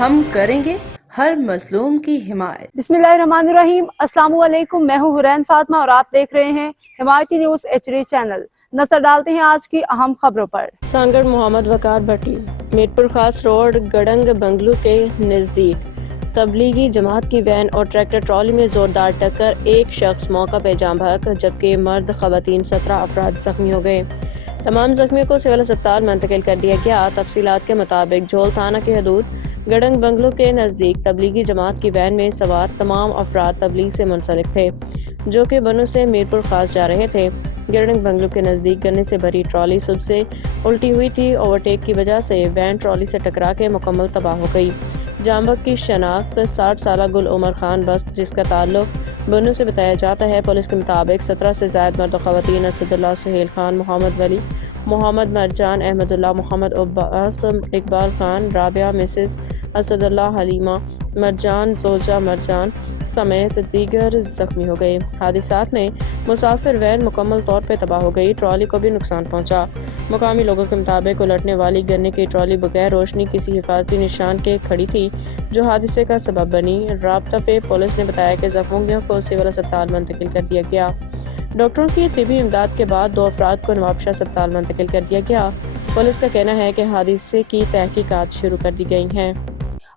ہم کریں گے ہر مظلوم کی حمایت۔ بسم اللہ الرحمن الرحیم۔ السلام علیکم، میں ہوں حرین فاطمہ اور آپ دیکھ رہے ہیں حمایتی نیوز HD چینل۔ نظر ڈالتے ہیں آج کی اہم خبروں پر۔ سانگڑ محمد وقار بھٹی، میرپور خاص روڈ گڑنگ بنگلو کے نزدیک تبلیغی جماعت کی وین اور ٹریکٹر ٹرالی میں زوردار ٹکر، ایک شخص موقع پہ جاں بحق جبکہ مرد خواتین 17 افراد زخمی ہو گئے۔ تمام زخمیوں کو سول اسپتال منتقل کر دیا گیا۔ تفصیلات کے مطابق جھول تھانہ کی حدود گڑنگ بنگلو کے نزدیک تبلیغی جماعت کی وین میں سوار تمام افراد تبلیغ سے منسلک تھے جو کہ بنوں سے میرپور خاص جا رہے تھے۔ گڑنگ بنگلو کے نزدیک گنے سے بھری ٹرالی صبح سے الٹی ہوئی تھی۔ اوورٹیک کی وجہ سے وین ٹرالی سے ٹکرا کے مکمل تباہ ہو گئی۔ جاں بحق کی شناخت 60 سالہ گل عمر خان بست جس کا تعلق بنوں سے بتایا جاتا ہے۔ پولیس کے مطابق 17 سے زائد مرد و خواتین اسد اللہ، سہیل خان، محمد ولی، محمد مرجان، احمد اللہ، محمد عباس، اقبال خان، رابعہ، مسز اسد اللہ، حلیمہ مرجان، زوجہ مرجان سمیت دیگر زخمی ہو گئے۔ حادثات میں مسافر وین مکمل طور پر تباہ ہو گئی، ٹرالی کو بھی نقصان پہنچا۔ مقامی لوگوں کے مطابق الٹنے والی گنے کی ٹرالی بغیر روشنی کسی حفاظتی نشان کے کھڑی تھی جو حادثے کا سبب بنی۔ رابطہ پہ پولیس نے بتایا کہ زخمیوں کو سول اسپتال منتقل کر دیا گیا۔ ڈاکٹروں کی طبی امداد کے بعد 2 افراد کو نواب شاہ اسپتال منتقل کر دیا گیا۔ پولیس کا کہنا ہے کہ حادثے کی تحقیقات شروع کر دی گئی ہیں۔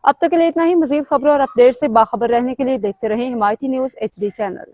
اب تک کے لیے اتنا ہی۔ مزید خبروں اور اپڈیٹ سے باخبر رہنے کے لیے دیکھتے رہیں حمایتی نیوز HD چینل۔